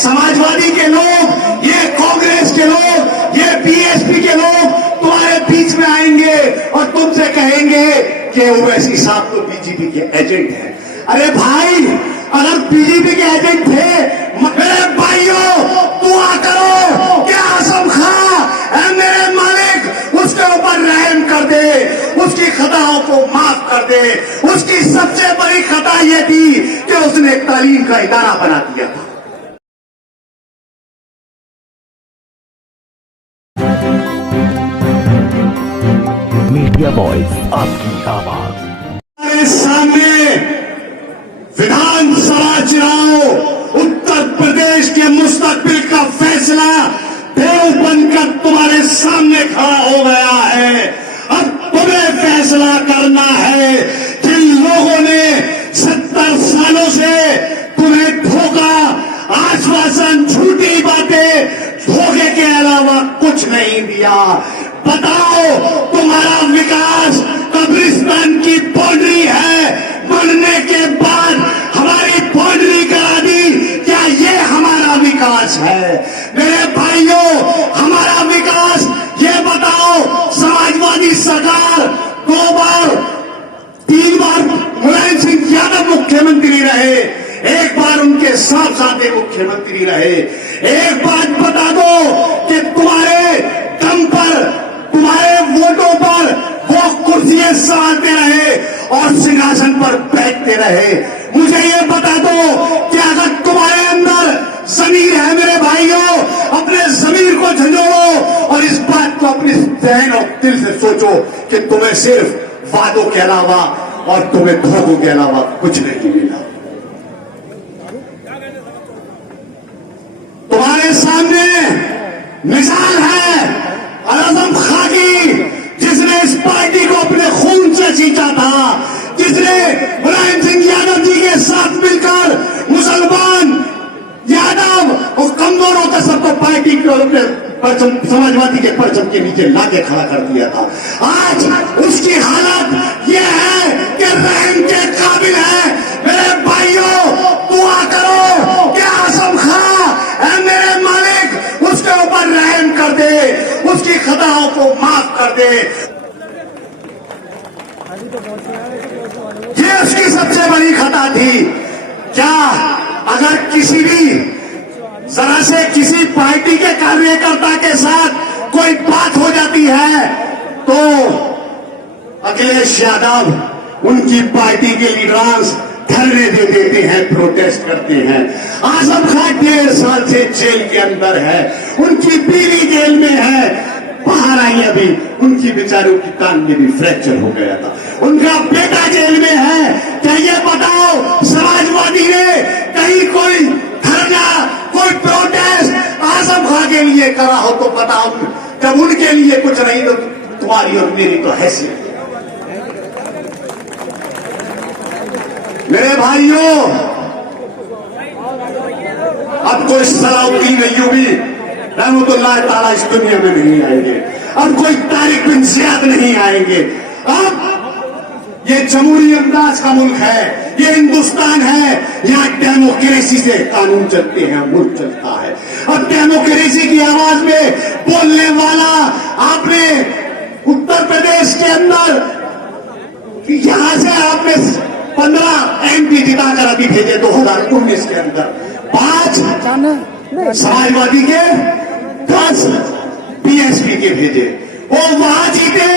समाजवादी के लोग, ये कांग्रेस के लोग, ये बीएसपी के लोग तुम्हारे बीच में आएंगे और तुमसे कहेंगे कि ओवैसी साहब तो बीजेपी के एजेंट हैं। अरे भाई, अगर बीजेपी के एजेंट थे, मेरे भाइयों दुआ करो कि आजम खां मेरे मालिक उसके ऊपर रहम कर दे, उसकी खताओं को माफ कर दे। उसकी सबसे बड़ी खता यह थी कि उसने तालीम का इदारा बना दिया था। मीडिया वॉइस, आपकी आवाज। हमारे सामने विधानसभा चुनाव, उत्तर प्रदेश के मुस्तकबिल का फैसला देव बनकर तुम्हारे सामने खड़ा हो गया है। अब तुम्हें फैसला करना है। जिन लोगों ने 70 सालों से तुम्हें धोखा, आश्वासन, झूठी बातें, धोखे के अलावा कुछ नहीं दिया, बताओ तुम्हारा विकास कब्रिस्तान की बाउंड्री है, बनने के बाद हमारी बाउंड्री करा दी, क्या ये हमारा विकास है? मेरे भाइयों, हमारा विकास ये बताओ। समाजवादी सरकार 2 बार 3 बार मुलायम सिंह यादव मुख्यमंत्री रहे, एक बार उनके साथ मुख्यमंत्री रहे। एक बात बता दो कि तुम्हारे दम पर, तुम्हारे वोटों पर वो कुर्सियां संभालते रहे और सिंहासन पर बैठते रहे। मुझे ये बता दो कि अगर तुम्हारे अंदर जमीर है मेरे भाइयों, अपने जमीर को झंझोड़ो और इस बात को अपने जहन और दिल से सोचो कि तुम्हें सिर्फ वादों के अलावा और तुम्हें धोखों के अलावा कुछ नहीं मिला। तुम्हारे सामने मिसाल है आजम खां की, जिसने इस पार्टी को अपने खून से जीता था, जिसने मुलायम सिंह यादव जी के साथ मिलकर मुसलमान, यादव और कमजोरों का सबको पार्टी को अपने परचम, समाजवादी के परचम के नीचे लाके खड़ा कर दिया था। आज उसकी हालत यह है कि रहम के काबिल है। मेरे भाइयों, दुआ करो कि आजम खां मेरे मालिक उसके ऊपर रहम कर दे, उसकी खताओं को माफ कर दे। ये उसकी सबसे बड़ी खता थी। क्या अगर किसी भी जरा से किसी पार्टी के कार्यकर्ता के साथ कोई बात हो जाती है तो अखिलेश यादव उनकी पार्टी के लीडर्स धरने दे देते हैं, प्रोटेस्ट करते हैं। आजम खां 1.5 साल से जेल के अंदर है, उनकी बीवी जेल में है, बाहर आई अभी, उनकी बेचारों की कान में भी फ्रैक्चर हो गया था, उनका बेटा जेल में है। क्या ये बताओ समाजवादी ने कहीं कोई धरना, कोई प्रोटेस्ट आजम खां के लिए करा हो तो बताओ। जब उनके लिए कुछ नहीं तो तुम्हारी और मेरी तो हैसियत। मेरे भाइयों, अब कोई सलाउद्दीन अय्यूबी रहमतुल्लाह ताला इस दुनिया में नहीं आएंगे, अब कोई तारिक बिन जियाद नहीं आएंगे। अब ये जमहूरी अंदाज का मुल्क है, ये हिंदुस्तान है, यहाँ डेमोक्रेसी से कानून चलते हैं, मुल्क चलता है। अब डेमोक्रेसी की आवाज में बोलने वाला आपने उत्तर प्रदेश के अंदर यहां से आपने 15 MP जिताकर अभी भेजे 2019 के अंदर, 5 समाजवादी के, 10 बीएसपी के भेजे। वो वहां जीते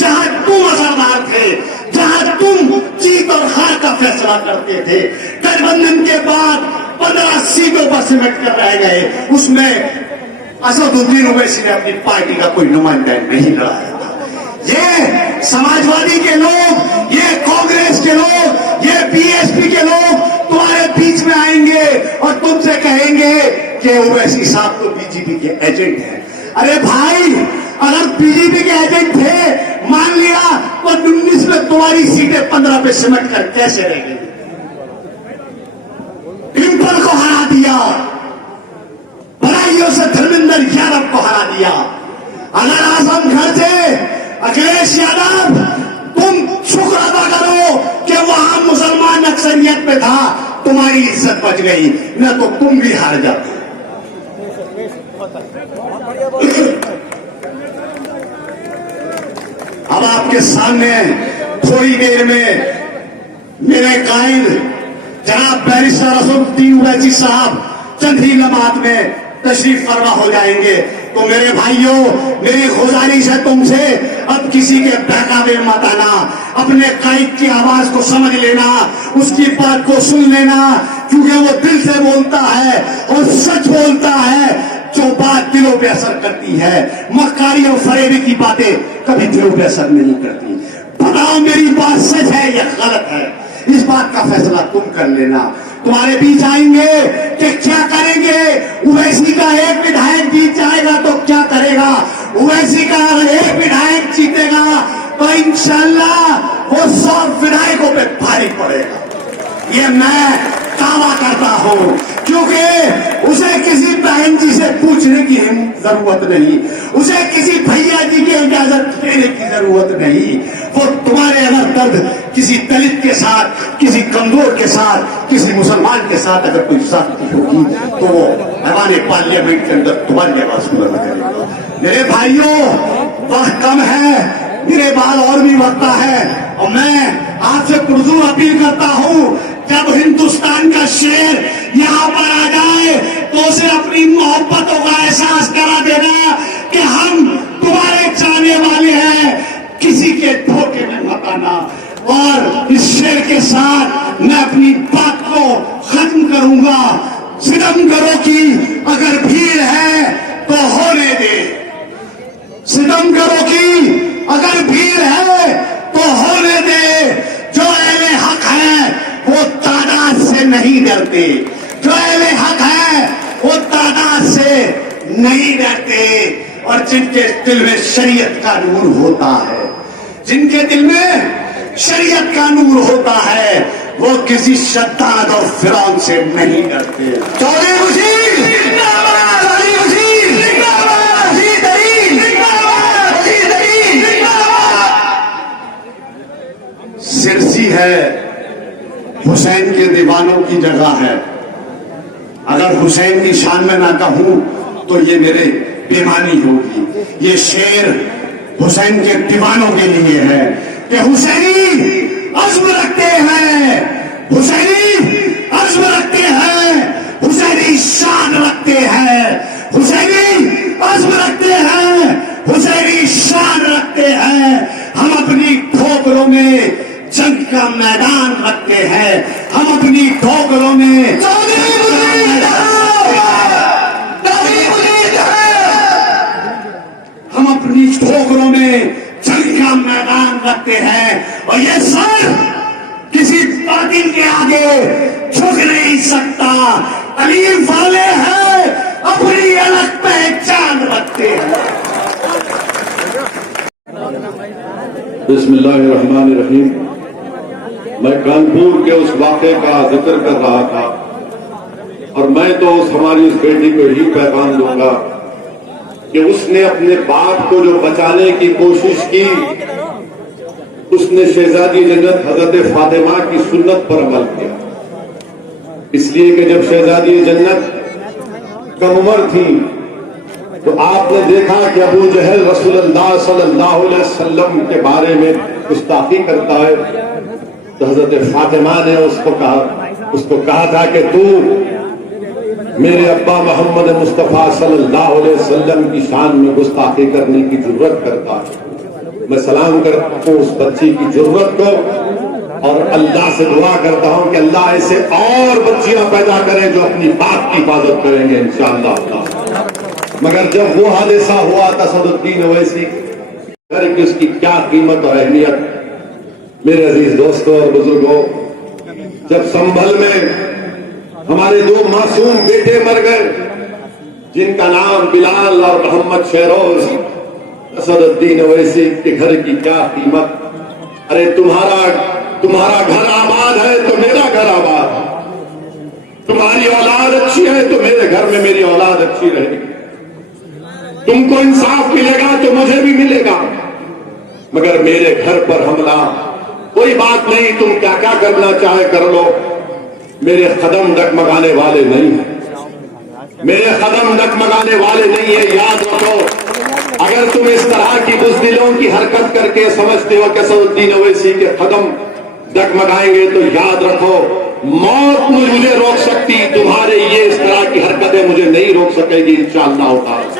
जहां तुम असरदार थे, जहां तुम जीत और हार का फैसला करते थे। गठबंधन के बाद 15 सीटों पर सिमट कर रह गए, उसमें असदुद्दीन ओवैसी ने अपनी पार्टी का कोई नुमाइंदा नहीं लड़ाया था। ये समाजवादी के लोग, ये कांग्रेस के लोग, ये बीएसपी के लोग तुम्हारे बीच में आएंगे और तुमसे कहेंगे कि ओवैसी साहब तो बीजेपी के एजेंट हैं। अरे भाई, अगर बीजेपी के एजेंट थे, मान लिया, तो 19 में तुम्हारी सीटें 15 पे सिमट कर कैसे रह गई? डिम्पल को हरा दिया, बड़ाइयों से धर्मेंद्र यादव को हरा दिया। अगर आजमगढ़ से अखिलेश यादव, तुम शुक्र अदा करो कि वहां मुसलमान अक्सरियत में था, तुम्हारी इज्जत बच गई, न तो तुम भी हार जाते। अब आपके सामने थोड़ी देर में मेरे कायद जनाब बैरिस्टर असदुद्दीन ओवैसी साहब चंद ही लम्हात में तशरीफ फरमा हो जाएंगे। तो मेरे भाइयों, मेरी गुजारिश है तुमसे, अब किसी के बहकावे मत आना, अपने कायद की आवाज को समझ लेना, उसकी बात को सुन लेना, क्योंकि वो दिल से बोलता है और सच बोलता है। जो बात दिलों पे असर करती है, मक्कारी और फरेबी की बातें कभी दिलों पे असर नहीं करती। बताओ मेरी बात सच है या गलत है, इस बात का फैसला तुम कर लेना। तुम्हारे बीच आएंगे कि क्या करेंगे? ओवैसी का एक विधायक बीच जाएगा तो क्या करेगा? ओवैसी का अगर एक विधायक जीतेगा तो इंशाल्लाह वो 100 विधायकों पे भारी पड़ेगा, ये मैं दावा करता हूं। क्योंकि उसे किसी बहन जी से पूछने की जरूरत नहीं, उसे किसी भैया जी की इजाजत लेने की जरूरत नहीं। वो तुम्हारे अगर दर्द किसी दलित के साथ, किसी कमजोर के साथ, किसी मुसलमान के साथ अगर कोई साथी होगी तो वो हमारे पार्लियामेंट के अंदर तुम्हारी आवाज बुलंद करेगा। मेरे भाइयों, वक्त कम है, मेरे बाल और भी वक्ता है, और मैं आपसे पुरजोर अपील करता हूं, जब हिंदुस्तान का शेर यहाँ पर आ जाए तो उसे अपनी मोहब्बतों का एहसास करा देना कि हम तुम्हारे चाहने वाले हैं, किसी के धोखे में मत आना। और इस शेर के साथ मैं अपनी बात को खत्म करूंगा। सितम करो कि अगर भीड़ है तो होने दे, सितम करो कि अगर भीड़ है तो होने दे। जो अहले हक है वो तादाद से नहीं डरते, जो अहले हक है वो तादाद से नहीं डरते। और जिनके दिल में शरीयत का नूर होता है, जिनके दिल में शरीयत का नूर होता है, वो किसी शद्दाद और फिरौन से नहीं डरते। चौधरी मुशीर जिंदाबाद, चौधरी मुशीर जिंदाबाद, वज़ीर तरीन जिंदाबाद, वज़ीर तरीन जिंदाबाद। सिरसी है हुसैन के दीवानों की जगह है। अगर हुसैन की शान में ना कहूं तो ये मेरे बेईमानी होगी। ये शेर हुसैन के दीवानों के लिए है कि हुसैनी अज़्म रखते हैं, हुसैनी अज़्म रखते हैं, हुसैनी शान रखते हैं, हुसैनी अज़्म रखते हैं, हुसैनी शान रखते हैं। हम अपनी ठोकरों में जंग का मैदान रखते हैं, हम अपनी ठोकरों में हम अपनी ठोकरों में जंग का मैदान रखते हैं। और ये सर किसी बातिल के आगे झुक नहीं सकता। तलीम वाले हैं, अपनी अलग पहचान रखते हैं। बिस्मिल्लाहिर्रहमानिर्रहीम। मैं कानपुर के उस वाक़े का जिक्र कर रहा था, और मैं तो हमारी उस बेटी को ही पैगाम दूंगा कि उसने अपने बाप को जो बचाने की कोशिश की, उसने शहजादी जन्नत हजरत फातिमा की सुन्नत पर अमल किया। इसलिए कि जब शहजादी जन्नत कम उम्र थी तो आपने देखा कि अबू जहल रसूलुल्लाह सल्लल्लाहु अलैहि वसल्लम के बारे में गुस्ताखी करता है, तो हजरत फातिमा ने उसको कहा था कि तू मेरे अब्बा मोहम्मद मुस्तफा सल्लल्लाहु अलैहि वसल्लम की शान में गुस्ताखी करने की जरूरत करता है। मैं सलाम करता हूँ उस बच्ची की जरूरत को, और अल्लाह से दुआ करता हूँ कि अल्लाह ऐसे और बच्चियां पैदा करें जो अपनी बात की हिफाजत करेंगे इंशाअल्लाह। मगर जब वो हादसा हुआ था असदुद्दीन ओवैसी की, उसकी क्या कीमत और अहमियत, मेरे अजीज दोस्तों और बुजुर्गों, जब संभल में हमारे 2 मासूम बेटे मर गए, जिनका नाम बिलाल और मोहम्मद शेरोज, असदुद्दीन ओवैसी के घर की क्या कीमत। अरे तुम्हारा घर आबाद है तो मेरा घर आबाद है, तुम्हारी औलाद अच्छी है तो मेरे घर में मेरी औलाद अच्छी रहेगी, तुमको इंसाफ मिलेगा तो मुझे भी मिलेगा। मगर मेरे घर पर हमला, कोई बात नहीं, तुम क्या क्या करना चाहे कर लो, मेरे कदम डगमगाने वाले नहीं हैं। मेरे कदम डगमगाने वाले नहीं है, याद रखो। अगर तुम इस तरह की बुज़दिलों की हरकत करके समझते हो कि असदुद्दीन ओवैसी के कदम डगमगाएंगे, तो याद रखो मौत मुझे रोक सकती, तुम्हारे ये इस तरह की हरकतें मुझे नहीं रोक सकेगी इंशाअल्लाह ताला।